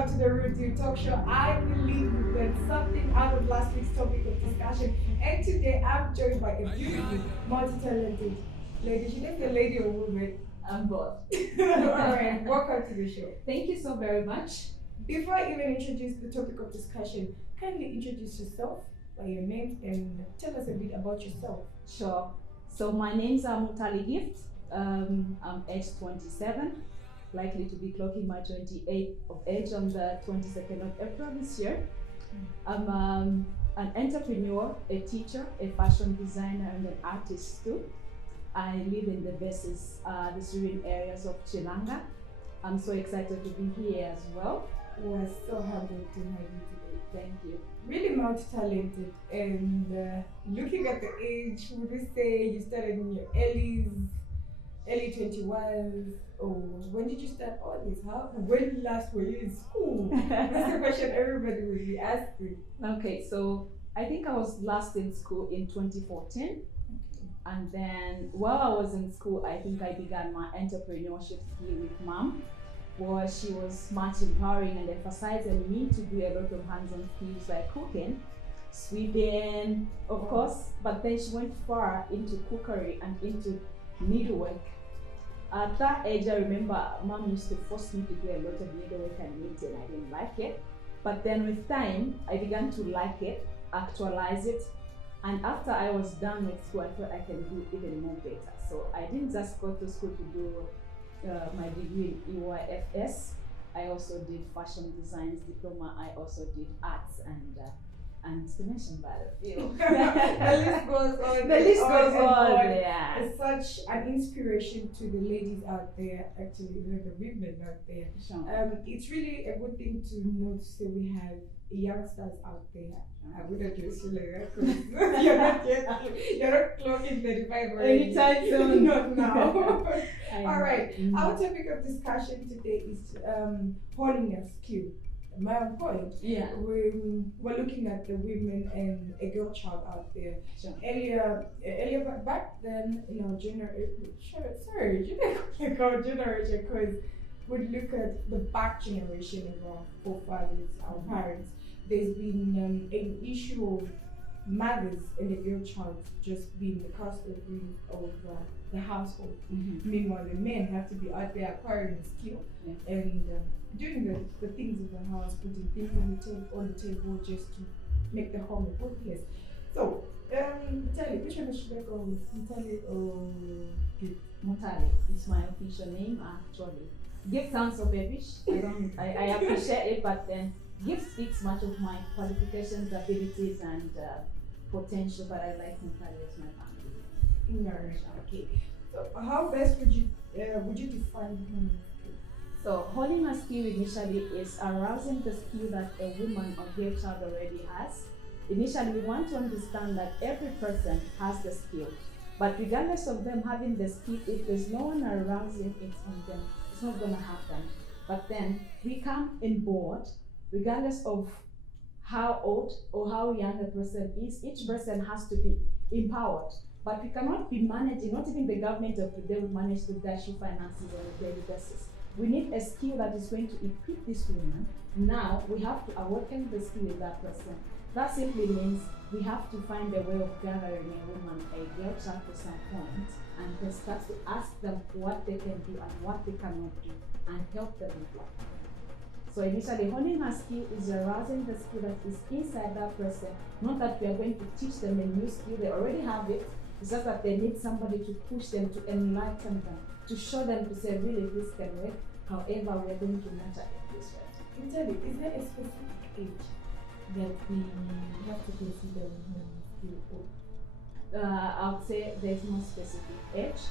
welcome to the Root You Talk Show. I believe we learned something out of last week's topic of discussion, and today I'm joined by a beautiful, multi-talented lady. She is a lady or woman. I'm both. Alright, welcome to the show. Thank you so very much. Before I even introduce the topic of discussion, kindly introduce yourself by your name and tell us a bit about yourself. Sure. So my name's Mutali Gift. I'm age 27, likely to be clocking my 28th of age on the 22nd of April this year. I'm an entrepreneur, a teacher, a fashion designer, and an artist too. I live in the serene areas of Chilanga. I'm so excited to be here as well. We're so happy to have you today. Thank you. Really multi-talented, and looking at the age, would we say you started in your early 21s? Or when did you start all this? When last were you in school? That's the question everybody will be asking. Okay, so I think I was last in school in 2014. And then while I was in school, I think I began my entrepreneurship skill with mom, where she was much empowering and emphasizing me to do a lot of hands-on skills like cooking, sweeping, of course, but then she went far into cookery and into needlework. At that age, I remember mom used to force me to do a lot of needlework and knitting. I didn't like it. But then with time, I began to like it, actualize it. And after I was done with school, I thought I can do even more better. So I didn't just go to school to do my degree in EYFS. I also did fashion designs diploma. I also did arts and to mention by the few. The list goes on. The list goes on. Yeah. It's such an inspiration to the ladies out there, actually, the women out there. Sure. It's really a good thing to notice that we have youngsters out there. I would address you like that because you're not clocking 35 already. Anytime soon. Not now. All right. Mm-hmm. Our topic of discussion today is honing a skill. Am I on point? Yeah. We're looking at the women and a girl child out there. Sure. Earlier, back then in our generation, our generation, because we'd look at the back generation of our forefathers, our parents. There's been an issue of mothers and the girl child just being the custodians of the household. Mm-hmm. Meanwhile, the men have to be out there acquiring the skill and doing the things of the house, putting things on the table just to make the home a good place. So, Mutali, which one should I go with? Mutali or Gift? Mutali is my official name actually. Gift sounds so babyish. I appreciate it, but then Gift speaks much of my qualifications, abilities, and potential, but I like Mutali as my family. Okay. So, how best would you define honing a skill? So, honing a skill initially is arousing the skill that a woman or girl child already has. Initially, we want to understand that every person has the skill, but regardless of them having the skill, if there's no one arousing it in them, it's not going to happen. But then we come in board, regardless of how old or how young a person is, each person has to be empowered. But we cannot be managing, not even the government of today will manage to dash you finances on a daily basis. We need a skill that is going to equip this woman. Now we have to awaken the skill in that person. That simply means we have to find a way of gathering a woman, a girl child to some point, and then start to ask them what they can do and what they cannot do, and help them with that. So initially, honing a skill is arousing the skill that is inside that person, not that we are going to teach them a new skill, they already have it. It's just that they need somebody to push them, to enlighten them, to show them, to say, really, this can work. However, we are going to nurture it this way. Mutali, is there a specific age that we have to consider honing a skill? I would say there's no specific age,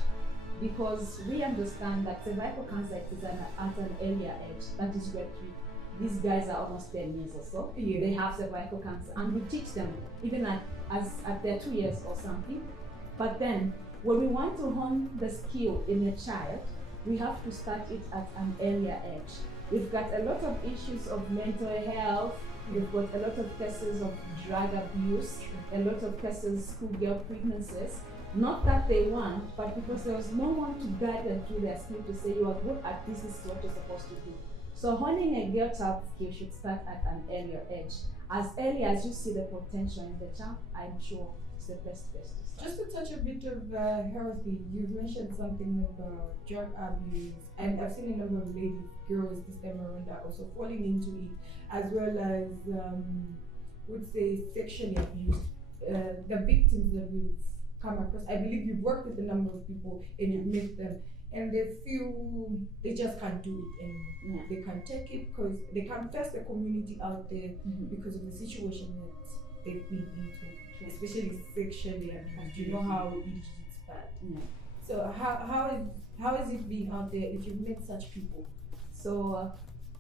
because we understand that cervical cancer is at an earlier age. That is grade 3. These guys are almost 10 years or so. Yeah. They have cervical cancer, and we teach them even at their 2 years or something. But then, when we want to hone the skill in a child, we have to start it at an earlier age. We've got a lot of issues of mental health. We've got a lot of cases of drug abuse, a lot of cases schoolgirl pregnancies. Not that they want, but because there was no one to guide them through their skill to say, you are good at this, is what you're supposed to do. So honing a girl child skill should start at an earlier age. As early as you see the potential in the child, I'm sure it's the best place to start. Just to touch a bit of healthy, you've mentioned something about drug abuse, and I've seen a number of ladies, girls this time around are also falling into it, as well as would say sexually abused. The victims that we've come across, I believe you've worked with a number of people and you've met them, and they feel they just can't do it anymore. They can't take it because they can't face the community out there because of the situation that they've been into, especially sexually abused. You know how it's bad. So how is it being out there if you've met such people? So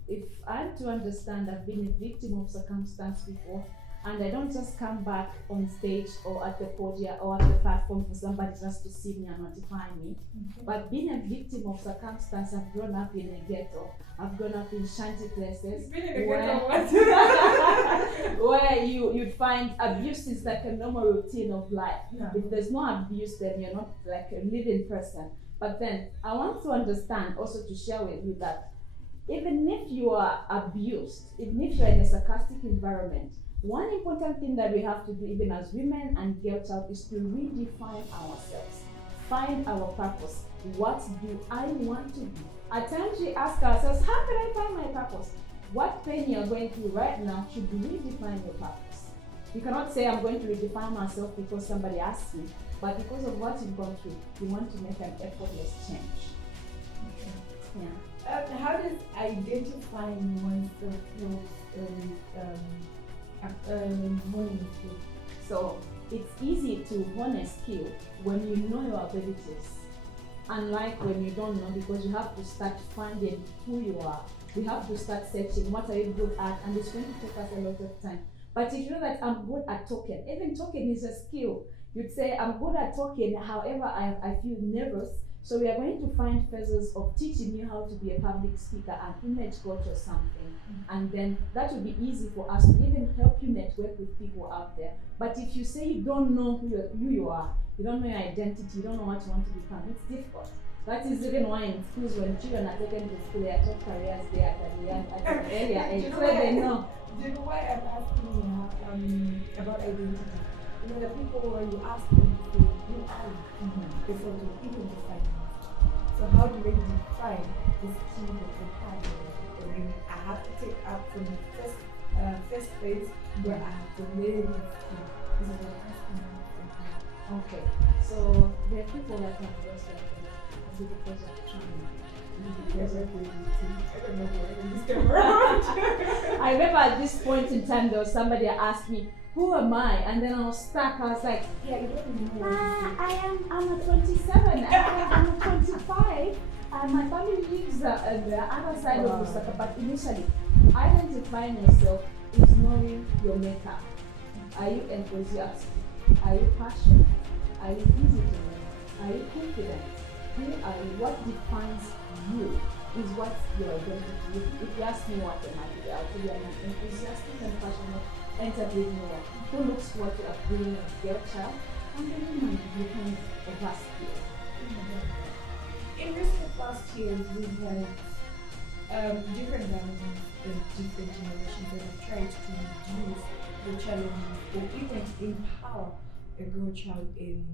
if I'm to understand, I've been a victim of circumstance before, and I don't just come back on stage or at the podium or at the platform for somebody just to see me and notify me. But being a victim of circumstance, I've grown up in a ghetto. I've grown up in shanty places where you'd find abuse is like a normal routine of life. If there's no abuse, then you're not like a living person. But then I want to understand, also to share with you that even if you are abused, even if you're in a sarcastic environment, one important thing that we have to do, even as women and girl child, is to redefine ourselves, find our purpose. What do I want to be? At times we ask ourselves, how can I find my purpose? What pain you're going through right now should redefine your purpose. You cannot say, I'm going to redefine myself because somebody asked me, but because of what you've gone through, you want to make an effortless change. How does identifying oneself So it's easy to hone a skill when you know your abilities, unlike when you don't know, because you have to start finding who you are. You have to start searching what are you good at, and it's going to take us a lot of time. But if you know that I'm good at talking, even talking is a skill. You'd say I'm good at talking, however I feel nervous. So we are going to find phases of teaching you how to be a public speaker, an image coach or something. And then that will be easy for us to even help you network with people out there. But if you say you don't know who you are, you don't know your identity, you don't know what you want to become, it's difficult. That is even why in schools, when children are taken to school, they are taught careers there at an earlier age, so they know. Do you know why I'm asking about identity? You know, the people when you ask them to say, who are you? Before they even define it. So how do they define this skill that they have? I have to take up from the first phase where I have to learn this skill. This is what I'm asking. Okay, so there are people that have lost their faith because of trauma. I don't know where this came around. I remember at this point in time, there was somebody that asked me, who am I? And then I was stuck. I was like, yeah, you don't even know. I'm a 27. I'm a 25. My family lives on the other side of Lusaka. But initially, identifying yourself is knowing your makeup. Are you enthusiastic? Are you passionate? Are you easy to learn? Are you confident? Who are you? What defines you is what your identity is. If you ask me what am I today, I'll tell you I'm enthusiastic and passionate entrepreneur who looks forward to upbringing a girl child and the woman behind a vast skill. In recent past years, we've had different governments and different generations that have tried to reduce the challenges or even empower a girl child and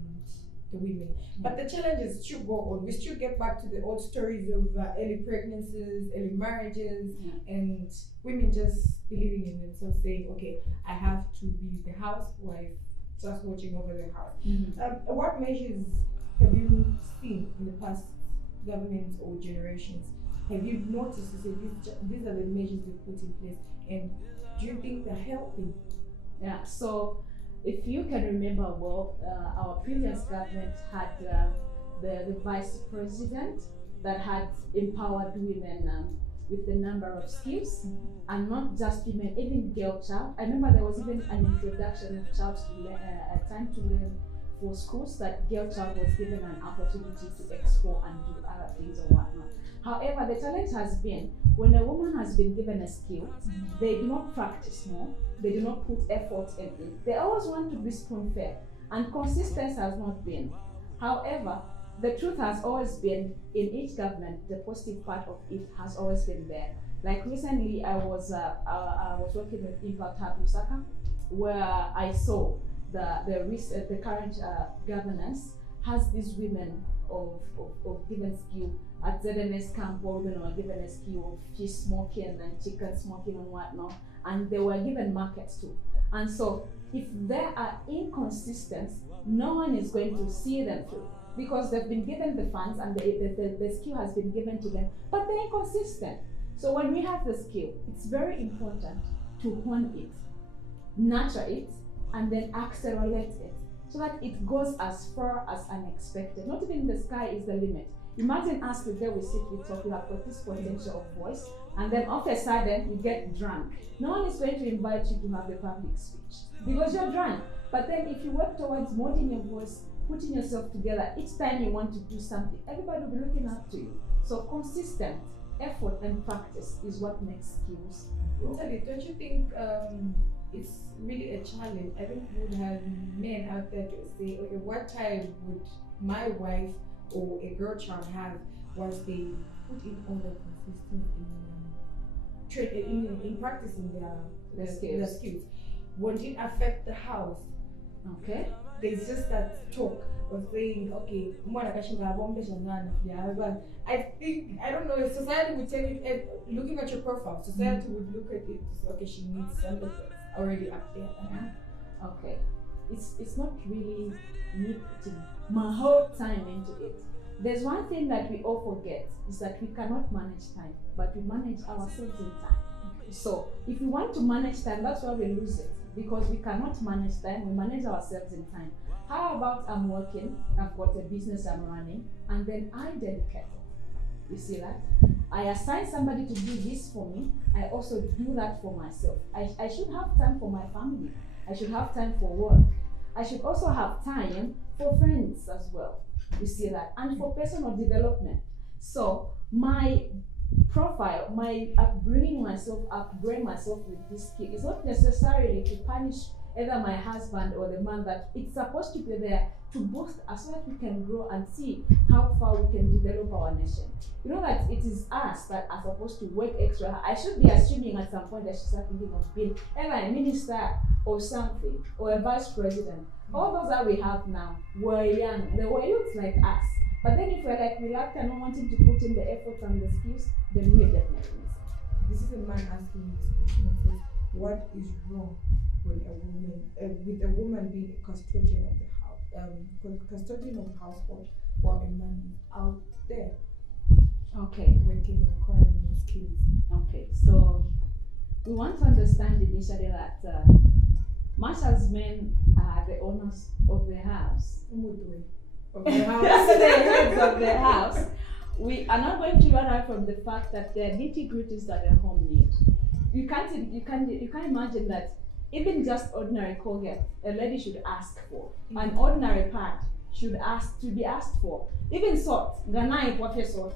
the women. But the challenges still go on. We still get back to the old stories of early pregnancies, early marriages, and women just believing in themselves, saying, okay, I have to be the housewife, just watching over the house. What measures have you seen in the past governments or generations? Have you noticed to say these are the measures they put in place, and do you think they're helping? Yeah, so if you can remember well, our previous government had the vice president that had empowered women with the number of skills, and not just women, even girl child. I remember there was even an introduction of child to learn, time to learn for schools, that girl child was given an opportunity to explore and do other things or whatnot. However, the challenge has been when a woman has been given a skill, they do not practice more, they do not put effort in it. They always want to be spoon-fed, and consistency has not been. However, the truth has always been in each government, the positive part of it has always been there. Like recently, I was working with Impact Hub Lusaka, where I saw the current governance has these women of given skill at ZNS camp, where women were given a skill of fish smoking and chicken smoking and whatnot, and they were given markets too. And so if there are inconsistencies, no one is going to see them through because they've been given the funds and the skill has been given to them, but they're inconsistent. So when we have the skill, it's very important to hone it, nurture it, and then accelerate it so that it goes as far as unexpected. Not even the sky is the limit. Imagine us today, we sit, we talk, we have got this potential of voice, and then all of a sudden you get drunk. No one is going to invite you to have a public speech because you're drunk. But then if you work towards molding your voice, putting yourself together, each time you want to do something, everybody will be looking up to you. So consistent effort and practice is what makes skills grow. Don't you think it's really a challenge? I think we would have men out there to say, okay, what time would my wife or a girl child have once they put in all the consistency in practicing their skills? Won't it affect the house? Okay. There's just that talk of saying, okay, but I think, I don't know, society would take it, looking at your profile, society would look at it to say, okay, she needs something that's already up there. Okay. It's not really me putting my whole time into it. There's one thing that we all forget is that we cannot manage time, but we manage ourselves in time. So if we want to manage time, that's why we lose it, because we cannot manage time, we manage ourselves in time. How about I'm working, I've got a business I'm running, and then I dedicate it. You see that? I assign somebody to do this for me, I also do that for myself. I should have time for my family, I should have time for work. I should also have time for friends as well. You see that? And for personal development. So my profile, my upbringing myself with this skill is not necessarily to punish either my husband or the man, that it's supposed to be there to boost us so that we can grow and see how far we can develop our nation. You know that it is us that are supposed to work extra. I should be assuming at some point that she started thinking of being either a minister or something, or a vice president. All those that we have now were young, they were youths like us. But then if we're like reluctant, not wanting to put in the effort and the skills, then we're definitely missing. This is a man asking this question. It says, what is wrong when with a woman being a custodian of the house, custodian of the household, while a man is out there? Okay. Working, acquiring more skills. Okay, so we want to understand initially that much as men are the owners of the house, Of the house. the heads of the house, we are not going to run out from the fact that there are nitty-gritties that a home needs. You can't imagine that even just ordinary Colgate, a lady should ask for. An ordinary pad should be asked for. Even salt, Ghana what salt,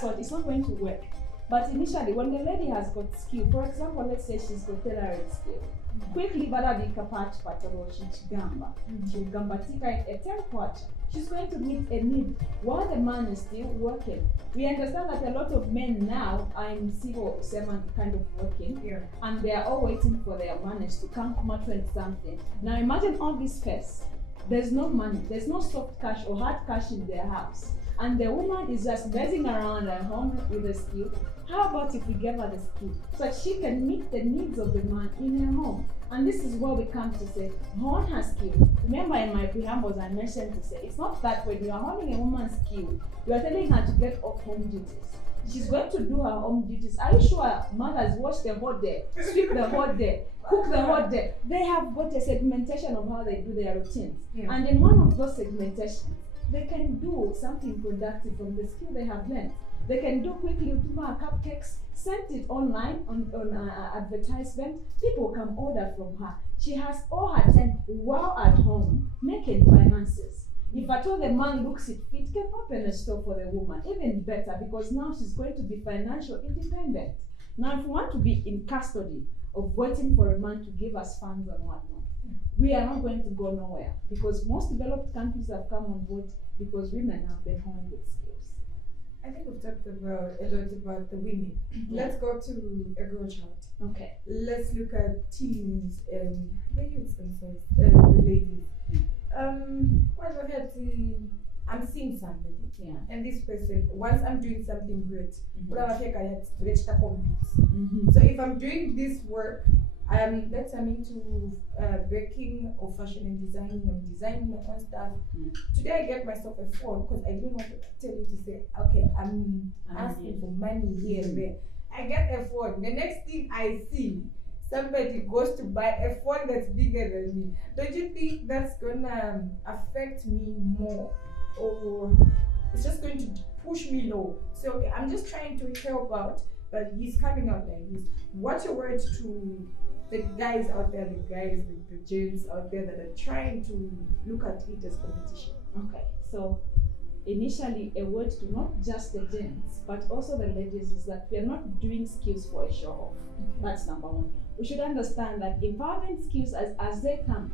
salt, it's not going to work. But initially, when the lady has got skill, for example, let's say she's got tailoring skill, quickly barabika patch patro gamba. Gambatika a temperature. She's going to meet a need while the man is still working. We understand that a lot of men now are in civil servant kind of working, and they are all waiting for their managers to come out with something. Now imagine all this stress. There's no money, there's no soft cash or hard cash in their house, and the woman is just messing around at home with a skill. How about if we give her the skill so that she can meet the needs of the man in her home? And this is where we come to say, hone her skill. Remember in my preambles I mentioned to say, it's not that when you are honing a woman's skill, you are telling her to get off home duties. She's going to do her home duties. Are you sure mothers wash the whole day, sweep the whole day, cook the whole day? They have got a segmentation of how they do their routines. And in one of those segmentations, they can do something productive from the skill they have learned. They can do quickly Utuma cupcakes, send it online on advertisement. People come order from her. She has all her time while at home making finances. If at all the man looks it fit, can open a store for the woman, even better, because now she's going to be financial independent. Now, if we want to be in custody of waiting for a man to give us funds and whatnot, we are not going to go nowhere, because most developed countries have come on board because women have been honed with skills. I think we've talked about a lot about the women. Let's go to a girl child. Okay. Let's look at teens and the youths themselves, the ladies. What I had to, I'm seeing somebody, Yeah. and this person, once I'm doing something great, Mhm. mm-hmm. So if I'm doing this work, let's say I'm into baking or fashion and designing, I'm designing my own stuff. Today I get myself a phone because I didn't want to tell you to say, okay, I'm asking for money here and there. I get a phone. The next thing I see, somebody goes to buy a phone that's bigger than me. Don't you think that's gonna affect me more, or it's just going to push me low? So okay, I'm just trying to help out, but he's coming out like this. What's your word to the guys out there, the gents out there that are trying to look at it as competition? Okay, so initially a word to not just the gents but also the ladies is that we are not doing skills for a show off. That's number one. We should understand that empowerment skills as they come,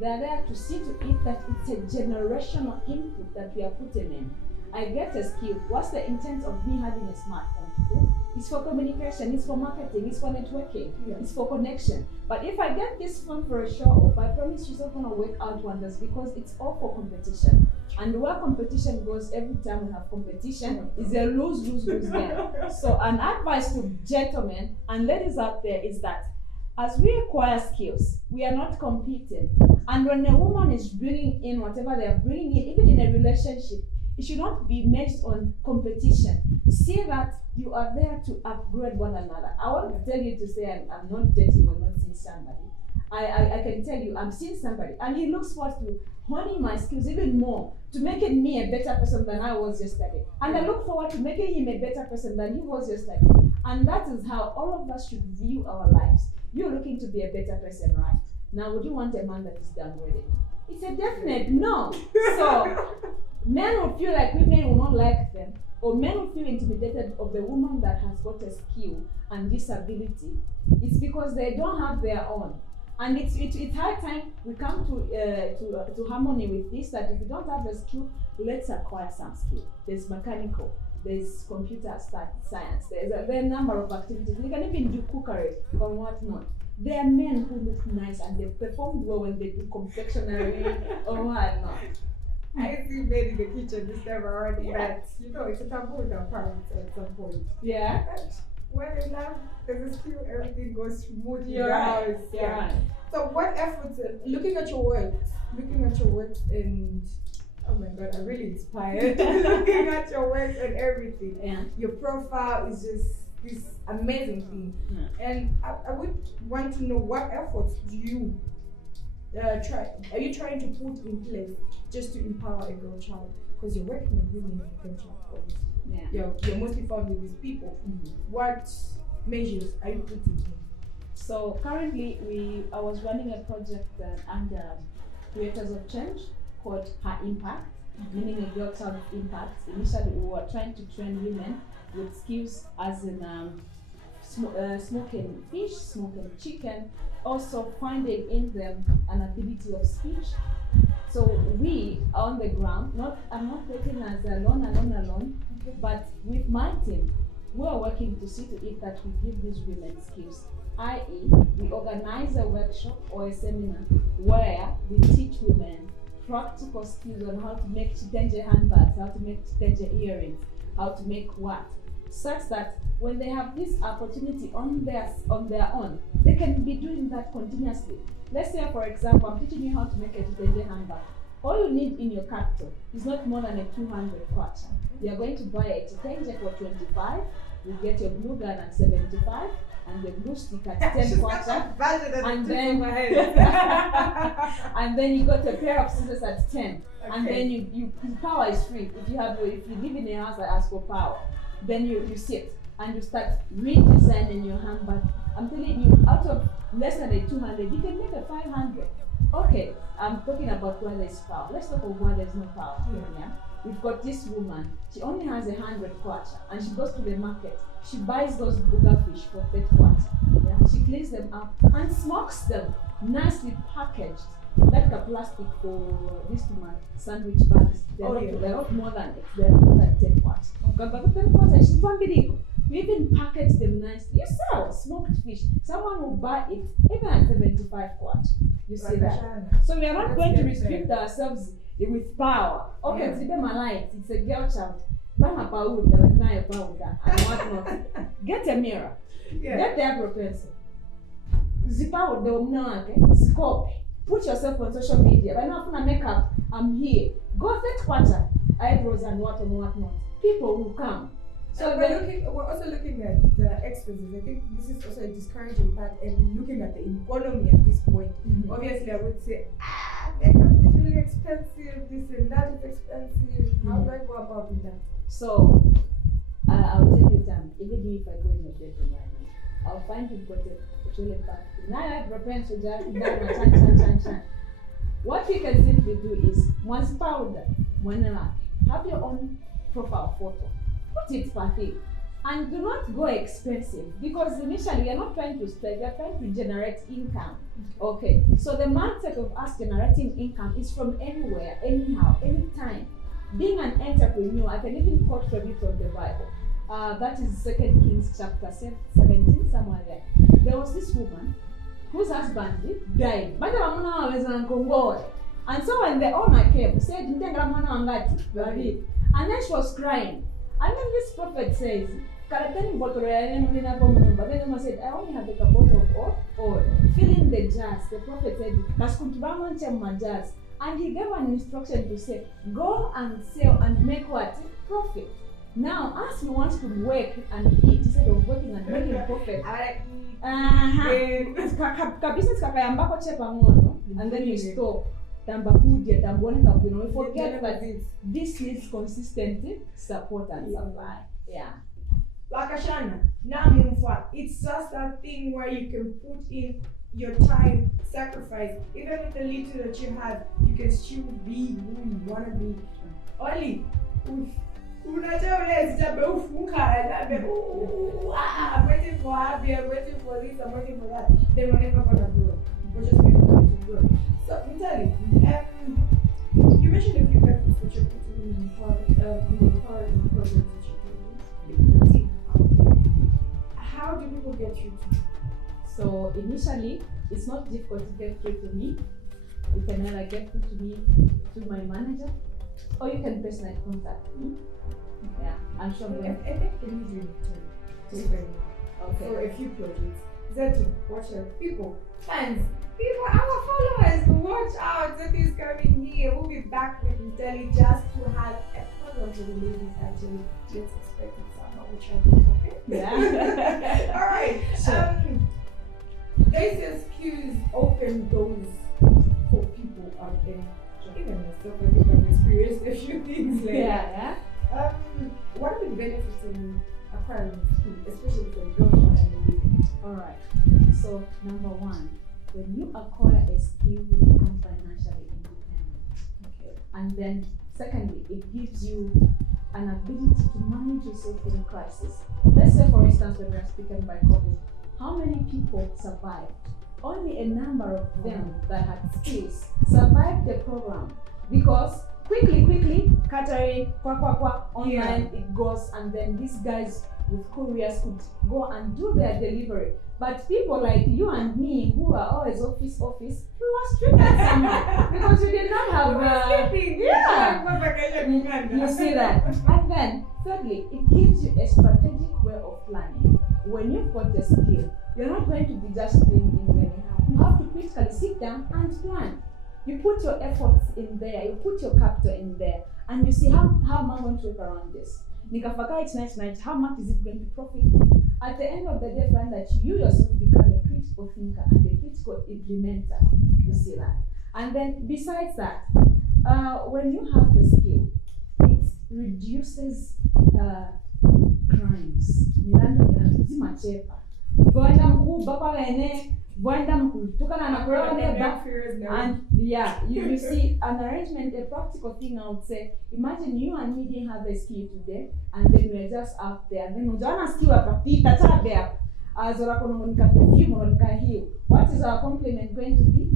they are there to see to it that it's a generational input that we are putting in. I get a skill. What's the intent of me having a smartphone today? It's for communication, it's for marketing, it's for networking, it's for connection. But if I get this phone for a show off, I promise you it's not going to work out wonders because it's all for competition. And where competition goes, every time we have competition, is a lose-lose game. So an advice to gentlemen and ladies out there is that as we acquire skills, we are not competing. And when a woman is bringing in whatever they are bringing in, even in a relationship, it should not be based on competition. See that you are there to upgrade one another. I want to tell you to say I'm not dating or not seeing somebody. I can tell you I'm seeing somebody and he looks forward to honing my skills even more to making me a better person than I was yesterday. And I look forward to making him a better person than he was yesterday. And that is how all of us should view our lives. You're looking to be a better person, right? Now, would you want a man that is downgraded? It's a definite no. So men will feel like women will not like them, or men will feel intimidated of the woman that has got a skill and disability. It's because they don't have their own. And it's high time we come to harmony with this, that if you don't have a skill, let's acquire some skill. There's mechanical, there's computer science, there's a number of activities. You can even do cookery or whatnot. There are men who look nice and they perform well when they do confectionery or whatnot. I see men in the kitchen this time around, but you know, it's a taboo with our parents at some point. Yeah. But when in love, there's a skill, everything goes smoothly. You're right. So what efforts, looking at your works, and oh my God, I'm really inspired. Looking at your works and everything. Yeah. Your profile is just this amazing thing. Yeah. And I would want to know, what efforts do you are you trying to put in place just to empower a girl child? Because you're working with women and girl child, obviously. Yeah. You're mostly found with these people. What measures are you putting in? So currently, I was running a project under Creators of Change called Her Impact, meaning a girl child of impact. Initially, we were trying to train women with skills as in smoking fish, smoking chicken, also finding in them an ability of speech. So we are on the ground, I'm not working as alone, but with my team, we are working to see to it that we give these women skills, i.e. we organize a workshop or a seminar where we teach women practical skills on how to make chitenje handbags, how to make chitenje earrings, how to make what, such that when they have this opportunity on their own, they can be doing that continuously. Let's say, for example, I'm teaching you how to make a chitenje handbag. All you need in your capital is not more than a 200 kwacha. You are going to buy a chitenje for 25, you get your glue gun at 75, and the glue stick at 10 kwacha, and then you got a pair of scissors at 10, and then you power is free. If you live in a house that asks for power, then you sit and you start redesigning your handbag. I'm telling you, out of less than a 200, you can make a 500. Okay, I'm talking about where there's power. Let's talk about where there's no power. Yeah. We've got this woman, she only has 100 kwacha, and she goes to the market. She buys those booger fish for 30 kwacha. Yeah. She cleans them up and smokes them, nicely packaged. That plastic for this woman sandwich bags. They're not more than 10 watts. But 10 watts and she's one video. We even package them nicely. You sell smoked fish. Someone will buy it even at 75 watts. You see that? So we are not going to restrict ourselves with power. Okay, it's them light. It's a girl child. Bana powder, and whatnot. Get a mirror. Get the April pencil. Zip out the scope. Put yourself on social media. By now, I'm makeup. I'm here. Go set quarter, eyebrows and whatnot. People will come. So we're also looking at the expenses. I think this is also a discouraging part, and looking at the economy at this point. Obviously, I would say, makeup is really expensive. This and that is expensive. How do I go about with that? So, I'll take your time. Even if I go in your bedroom right now, I'll find you got a toilet paper. Now I have reference to chan. What you can simply do is, once powder, have your own profile photo. Put it per thing. And do not go expensive, because initially we are not trying to spend, we are trying to generate income. Okay, so the mindset of us generating income is from anywhere, anyhow, anytime. Being an entrepreneur, I can even quote from you from the Bible. That is 2 Kings chapter 17, somewhere there. There was this woman whose husband died. And so when the owner came, said, and then she was crying. And then this prophet says, then the woman said, I only have a bottle of oil. Fill in the jars. The prophet said, jars. And he gave an instruction to say, go and sell and make what? Profit. Now, as we want to work and eat instead of working and making profit, and then you stop. We forget that this needs consistent support and supply. Yeah. Like Ashana, it's just that thing where you can put in your time, sacrifice, even with the little that you have, you can still be who you want to be. Only, I'm waiting for happy, I'm waiting for this, I'm waiting for that. They were never going to grow. We're just never going to grow. So, Mutali, you mentioned a few efforts that you're putting in part of the programs that you're doing with the team out there. How do people get through to you? So initially, it's not difficult to get through to me. You can either get through to me through my manager, or you can personally contact me. Yeah, I'm sure. I think you need to okay. For a few projects. That watch out, people, fans, people, our followers, watch out. That is coming here. We'll be back with Mutali just to have a program for the ladies. Actually, let's expect it somehow. We'll try to okay. Yeah. All right. There's cues open doors for people out there. Even myself, I think I've experienced a few things like that. What are the benefits in acquiring skill, especially for a girl child and a lady? Alright. So number one, when you acquire a skill, you become financially independent. Okay. And then secondly, it gives you an ability to manage yourself in a crisis. Let's say for instance when we are speaking by COVID, how many people survived? Only a number of them that had skills survived the program, because quickly, catering, online, it goes, and then these guys with couriers could go and do their delivery. But people like you and me, who are always office, we were stricken somehow because we did not have. You see that. And then thirdly, it gives you a strategic way of planning. When you've got the skill, you're not going to be just doing things anyhow. You have to critically sit down and plan. You put your efforts in there, you put your capital in there, and you see how am I going to work around this? Nikafaka tonight, how much is it going to profit? At the end of the day, find that you yourself become a critical thinker and a critical implementer. You see that. And then besides that, when you have the skill, it reduces crimes. And yeah, you see an arrangement, a practical thing I would say. Imagine you and me didn't have a skill today, and then we're just out there. And then what is our compliment going to be?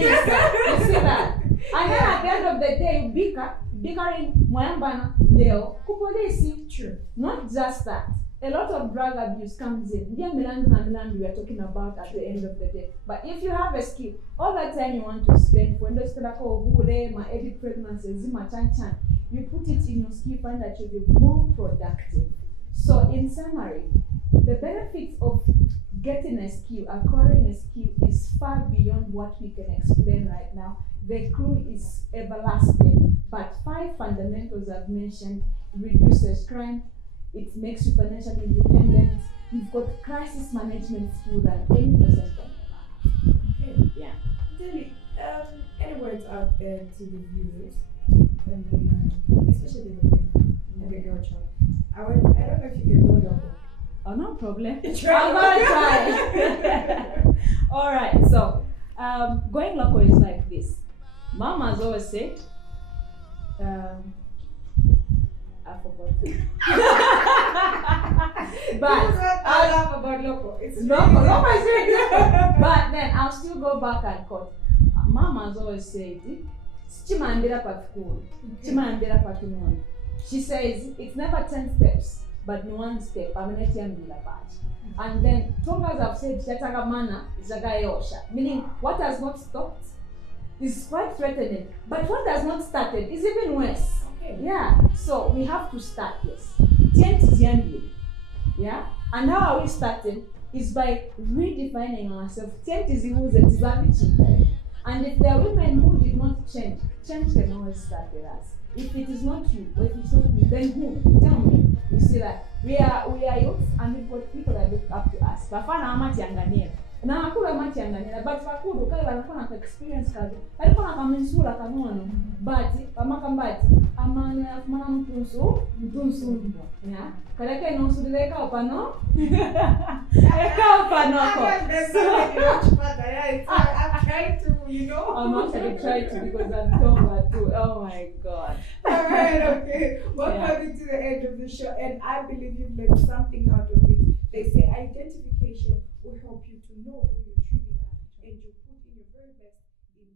You see that? And then at the end of the day, bickering, mwambana, leo, kupolisi. True. Not just that. A lot of drug abuse comes in. Dear Milan we are talking about at the end of the day. But if you have a skill, all that time you want to spend for my edit pregnancies, you put it in your skill, find that you'll be more productive. So in summary, the benefits of getting a skill, acquiring a skill is far beyond what we can explain right now. The clue is everlasting, but 5 fundamentals I've mentioned: reduces crime, it makes you financially independent, you've got crisis management skill that any person can have. Okay. Yeah. Tell any words out there to the viewers, especially the girl child. I don't know if you can hold up. Oh, no problem. I'm Try. gonna try. All right. So, going local is like this. Mama's always said, I forgot. But I laugh about local. It's local is very different. But then I'll still go back and quote. Mama's always said, "Chimandira patukuru, chimandira patumono." She says it's never 10 steps, but in 1 step. And then Tongas have said Jatagamana is Jagayosha, meaning what has not stopped is quite threatening, but what has not started is even worse. Okay. Yeah, so we have to start, yes. Yeah, and how are we starting? Is by redefining ourselves. And if there are women who did not change can always start with us. If it is not you, or if it's not you, then who? Tell me. You see that we are youth and we've got people that look up to us. Bafana amati anganira. Na hakuna amati anganira, but fakuru kai wanafanya experience kazi. Alikuwa akamensura kanono. But amakambati amana mtunsu. Yeah. Kareka inosuleka opano. Eka opano. I'm trying to, I'm actually trying to because I'm Tonga too. Oh my god. Alright, okay. We're coming to the end of the show, and I believe you've learned something out of it. They say identification will help you to know who you truly are, and you put in your very best in